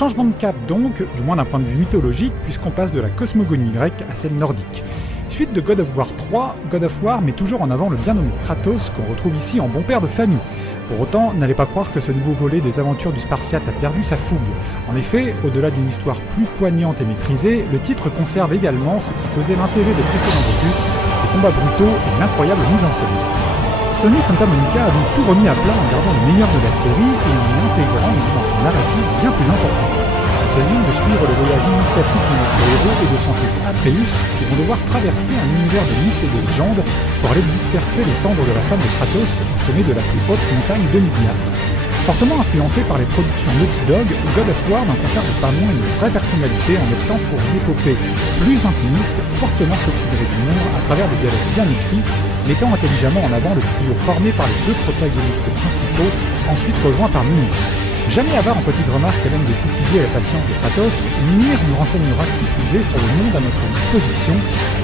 Changement de cap donc, du moins d'un point de vue mythologique, puisqu'on passe de la cosmogonie grecque à celle nordique. Suite de God of War 3, God of War met toujours en avant le bien nommé Kratos, qu'on retrouve ici en bon père de famille. Pour autant, n'allez pas croire que ce nouveau volet des aventures du Spartiate a perdu sa fougue. En effet, au-delà d'une histoire plus poignante et maîtrisée, le titre conserve également ce qui faisait l'intérêt des précédents opus, les combats brutaux et une incroyable mise en scène. Sony Santa Monica a donc tout remis à plat en gardant le meilleur de la série et en y intégrant une dimension narrative bien plus importante. L'occasion de suivre le voyage initiatique de notre héros et de son fils Atreus, qui vont devoir traverser un univers de mythes et de légendes pour aller disperser les cendres de la femme de Kratos au sommet de la plus haute montagne de Midgard. Fortement influencé par les productions Naughty Dog, God of War n'en conserve pas moins une vraie personnalité en optant pour une épopée plus intimiste, fortement saupoudrée d'humour à travers des dialogues bien écrits, mettant intelligemment en avant le trio formé par les deux protagonistes principaux, ensuite rejoints par Mimir. Jamais avare en petites remarques à même de titiller la patience de Kratos, Mimir nous renseignera qui plus est sur le monde à notre disposition,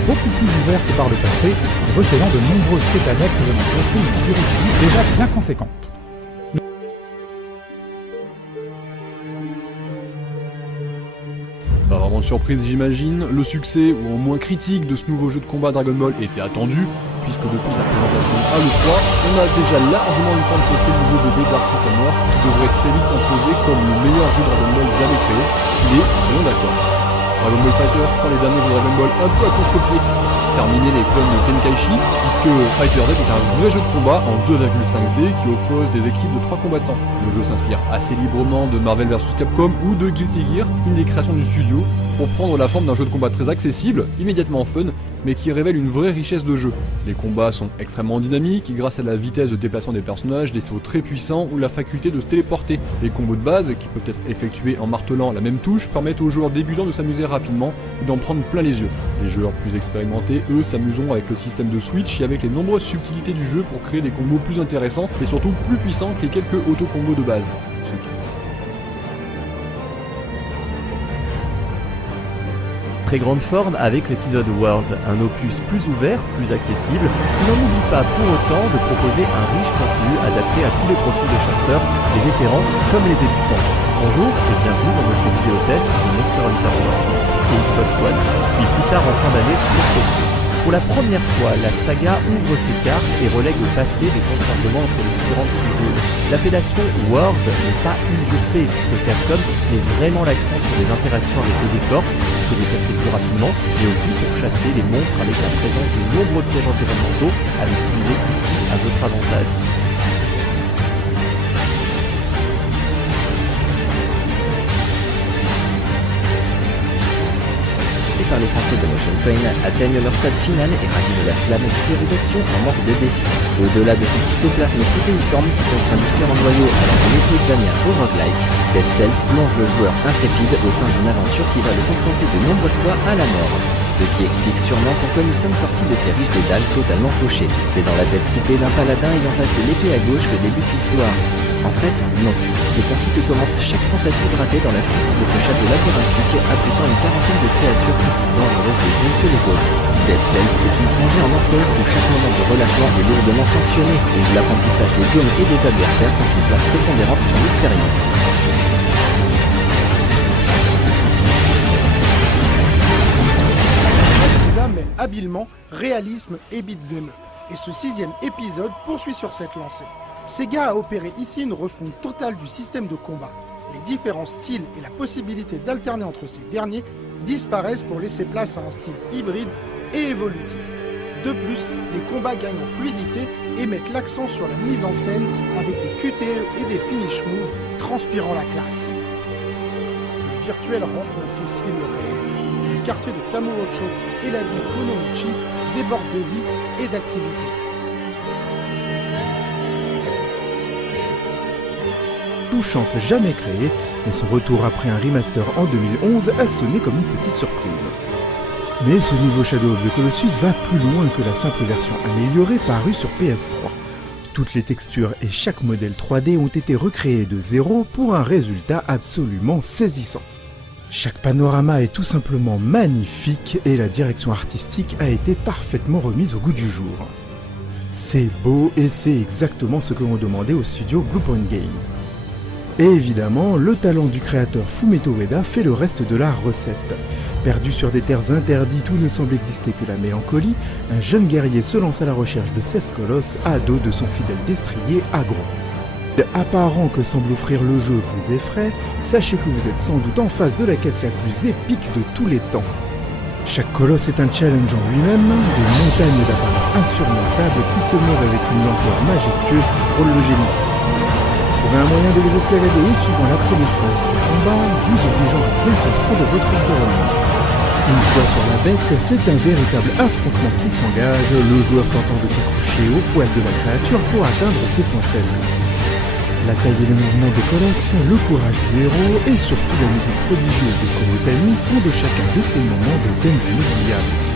beaucoup plus ouvert que par le passé, recélant de nombreuses quêtes annexes venant gonfler une durée de vie déjà bien conséquente. Pas vraiment de surprise j'imagine, le succès, ou au moins critique, de ce nouveau jeu de combat Dragon Ball était attendu, puisque depuis sa présentation à l'E3, on a déjà largement eu le temps de tester le nouveau bébé Dark System War, qui devrait très vite s'imposer comme le meilleur jeu Dragon Ball jamais créé, ce qu'il est, soyons d'accord. Dragon Ball FighterZ prend les derniers jeux Dragon Ball un peu à contre-pied, terminer les clones de Tenkaichi, puisque FighterZ est un vrai jeu de combat en 2,5D qui oppose des équipes de 3 combattants. Le jeu s'inspire assez librement de Marvel vs Capcom ou de Guilty Gear, une des créations du studio, pour prendre la forme d'un jeu de combat très accessible, immédiatement fun, mais qui révèle une vraie richesse de jeu. Les combats sont extrêmement dynamiques, grâce à la vitesse de déplacement des personnages, des sauts très puissants ou la faculté de se téléporter. Les combos de base, qui peuvent être effectués en martelant la même touche, permettent aux joueurs débutants de s'amuser rapidement et d'en prendre plein les yeux. Les joueurs plus expérimentés, eux, s'amuseront avec le système de Switch et avec les nombreuses subtilités du jeu pour créer des combos plus intéressants et surtout plus puissants que les quelques auto-combos de base. Très grande forme avec l'épisode World, un opus plus ouvert, plus accessible, qui n'en oublie pas pour autant de proposer un riche contenu adapté à tous les profils de chasseurs, les vétérans comme les débutants. Bonjour et bienvenue dans notre vidéo test de Monster Hunter World et Xbox One, puis plus tard en fin d'année sur le PC. Pour la première fois, la saga ouvre ses cartes et relègue au passé les contournements entre les différentes sous-zones. L'appellation World n'est pas usurpée puisque Capcom met vraiment l'accent sur les interactions avec le décor pour se déplacer plus rapidement, mais aussi pour chasser les monstres avec la présence de nombreux pièges environnementaux à utiliser ici à votre avantage. Par les Français de Motion Train atteignent leur stade final et ravivent la flamme qui fait rédaction en manque de défis. Au-delà de son cytoplasme protéiforme qui contient différents noyaux allant de Metroidvania au roguelike, Dead Cells plonge le joueur intrépide au sein d'une aventure qui va le confronter de nombreuses fois à la mort. Ce qui explique sûrement pourquoi nous sommes sortis de ces riches dédales totalement fauchés. C'est dans la tête coupée d'un paladin ayant passé l'épée à gauche que débute l'histoire. En fait, non. C'est ainsi que commence chaque tentative ratée dans la fuite de ce château labyrinthique, abritant une quarantaine de créatures plus dangereuses les unes que les autres. Dead Cells est une plongée en enfer où chaque moment de relâchement est lourdement sanctionné et où l'apprentissage des golems et des adversaires tient une place prépondérante dans l'expérience. Mêle habilement réalisme et beat'em up. Et ce 6e épisode poursuit sur cette lancée. Sega a opéré ici une refonte totale du système de combat. Les différents styles et la possibilité d'alterner entre ces derniers disparaissent pour laisser place à un style hybride et évolutif. De plus, les combats gagnent en fluidité et mettent l'accent sur la mise en scène avec des QTE et des finish moves transpirant la classe. Le virtuel rencontre ici le réel. Le quartier de Kamurocho et la ville d'Onomichi débordent de vie et d'activité. Touchante jamais créée, et son retour après un remaster en 2011 a sonné comme une petite surprise. Mais ce nouveau Shadow of the Colossus va plus loin que la simple version améliorée parue sur PS3. Toutes les textures et chaque modèle 3D ont été recréés de zéro pour un résultat absolument saisissant. Chaque panorama est tout simplement magnifique et la direction artistique a été parfaitement remise au goût du jour. C'est beau et c'est exactement ce que l'on demandait au studio Bluepoint Games. Et évidemment, le talent du créateur Fumeto Ueda fait le reste de la recette. Perdu sur des terres interdites où ne semble exister que la mélancolie, un jeune guerrier se lance à la recherche de 16 colosses à dos de son fidèle destrier Agro. Apparent que semble offrir le jeu vous effraie, sachez que vous êtes sans doute en face de la quête la plus épique de tous les temps. Chaque colosse est un challenge en lui-même, des montagnes d'apparence insurmontables qui se meuvent avec une lenteur majestueuse qui frôle le génie. Trouver un moyen de les escalader est souvent la première phase du combat, vous obligeant à bien comprendre votre environnement. Une fois sur la bête, c'est un véritable affrontement qui s'engage, le joueur tentant de s'accrocher au poil de la créature pour atteindre ses points faibles. La taille et le mouvement des colosses, le courage du héros et surtout la musique prodigieuse de Kurotani font de chacun de ces moments des scènes inoubliables.